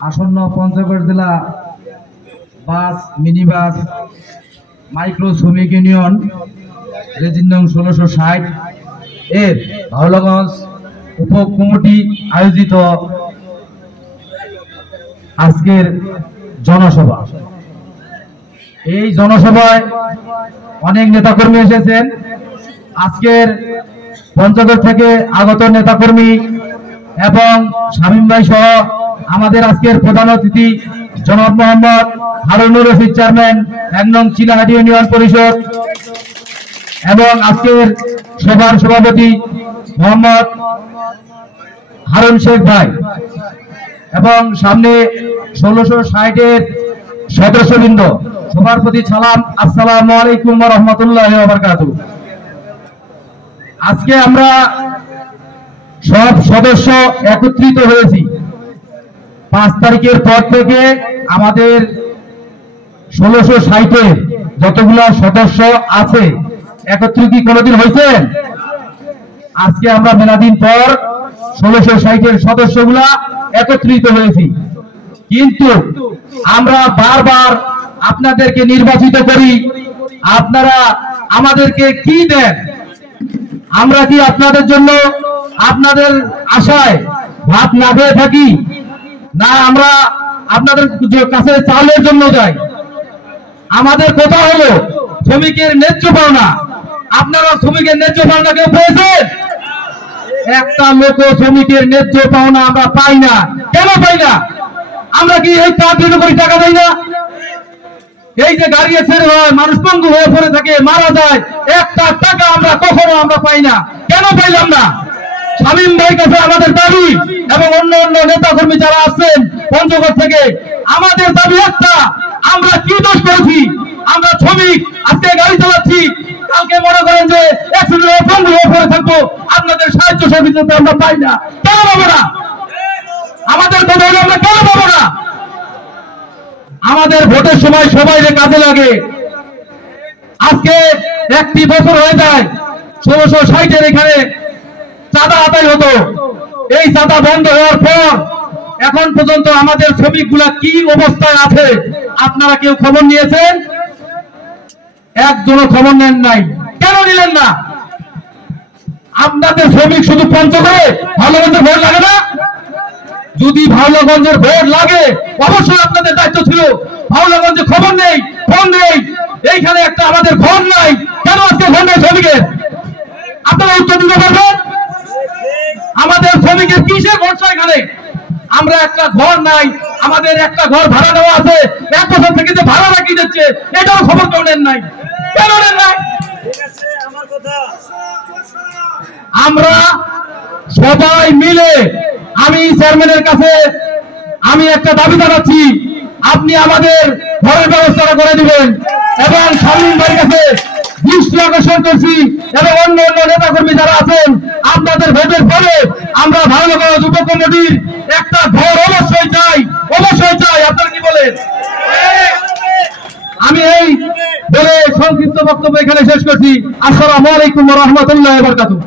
আসন্ন পঞ্চগড় জেলা বাস mini bus micro শ্রমিক ইউনিয়ন রেজিন নং 1660 এর ভাওলাগঞ্জ উপ কমিটি আয়োজিত আজকের জনসভা। এই জনসভায় অনেক নেতাকর্মী এসেছেন। আজকের পঞ্চগড় থেকে আগত নেতাকর্মী এবং শামীম ভাই সহ আমাদের আজকের প্রধান অতিথি জনাব মোহাম্মদ হারুনুর রশিদ চেয়ারম্যান 1 নং চিলাহাটি ইউনিয়ন পরিষদ এবং আজকের সভার সভাপতি মোহাম্মদ হারুন শেখ ভাই এবং সামনে 1660 এর সদস্যবৃন্দ, সবার প্রতি সালাম, আসসালামু আলাইকুম ওয়া রাহমাতুল্লাহি ওয়া বারাকাতুহু। আজকে আমরা সব সদস্য একত্রিত হয়েছি। 5 তারিখের পর থেকে আমাদের 1660 এর যতগুলো সদস্য আছে একত্রিত কি কোনোদিন হয়েছেন? আজকে আমরা মেলাদিন পর 1660 এর সদস্যগুলা একত্রিত হয়েছি। কিন্তু আমরা বারবার আপনাদেরকে নির্বাচিত করি, আপনারা আমাদেরকে কি দেন? আমরা কি আপনাদের জন্য আপনাদের আশায় ভাত না খেয়ে থাকি, না আমরা আপনাদের কাছে চালের জন্য যাই? আমাদের কথা হলো শ্রমিকের ন্যায্য পাওনা। আপনারা শ্রমিকের ন্যায্য পাওনা কেউ পেয়েছেন? একটা লোক শ্রমিকের ন্যায্য পাওনা আমরা পাই না। কেন পাই না? আমরা কি এই 4 কোটি টাকা দেই না? এই যে গাড়ি অ্যাক্সিডেন্ট হয়, মানুষ পঙ্গু হয়ে পড়ে থাকে, মারা যায়, একটা টাকা আমরা কখনো আমরা পাই না। কেন পাইলাম না? শামীম ভাই কাছে আমাদের দাবি এবং অন্য অন্য নেতা কর্মী যারা আছেন পঞ্চগড় থেকে, আমাদের দাবি একটা, আমরা কি দোষ করেছি? আমরা শ্রমিক, আজকে গাড়ি চালাচ্ছি, কালকে মনে করেন যে অ্যাক্সিডেন্ট হয়ে পঙ্গু হয়ে পড়ে থাকবো, আপনাদের সাহায্য সহযোগিতা আমরা পাই না। কেন পাবো না? আমাদের কথা হলো আমরা কেন পাবো না? আমাদের ভোটের সময় সবাই কাজে লাগে। আজকে 1টি বছর হয়ে যায় 1660 এর এখানে চাঁদা আদায় হতো। এই চাঁদা বন্ধ হওয়ার পর এখন পর্যন্ত আমাদের শ্রমিকগুলা কি অবস্থায় আছে আপনারা কেউ খবর নিয়েছেন? একজনও খবর নেন নাই। কেন নিলেন না? আপনাদের শ্রমিক শুধু পঞ্চগড়ে ভাওলাগঞ্জের ভোট লাগে না? যদি ভাওলাগঞ্জের ভোট লাগে অবশ্যই আপনাদের দায়িত্ব ছিল। ভাওলাগঞ্জে খবর নেই, ফোন নেই, এইখানে একটা আমাদের ঘর নাই। কেন আজকে ঘর নেই শ্রমিকের? আপনারা উত্তর দিতে পারবেন? আমাদের শ্রমিকের কিসের ভরসা এখানে? আমরা একটা ঘর নাই, আমাদের একটা ঘর ভাড়া দেওয়া আছে, 1 বছর থেকে যে ভাড়া রাখি দিচ্ছে এটাও খবর কেউ নেন নাই। কেন নেন নাই? আমরা সবাই মিলে, আমি চেয়ারম্যানের কাছে আমি একটা দাবি জানাচ্ছি, আপনি আমাদের ঘরের ব্যবস্থা করে দিবেন এবং শামীম ভাইয়ের কাছে দৃষ্টি আকর্ষণ করছি এবং অন্য অন্য নেতা কর্মী যারা আছেন, আপনাদের ভোটের পরে আমরা ভাওলাগঞ্জ উপ কমিটির একটা ঘর অবশ্যই চাই, অবশ্যই চাই। আপনারা কি বলেন? আমি এই বলে সংক্ষিপ্ত বক্তব্য এখানে শেষ করছি। আসসালামু আলাইকুম ওয়া রাহমাতুল্লাহি ওয়া বারাকাতুহু।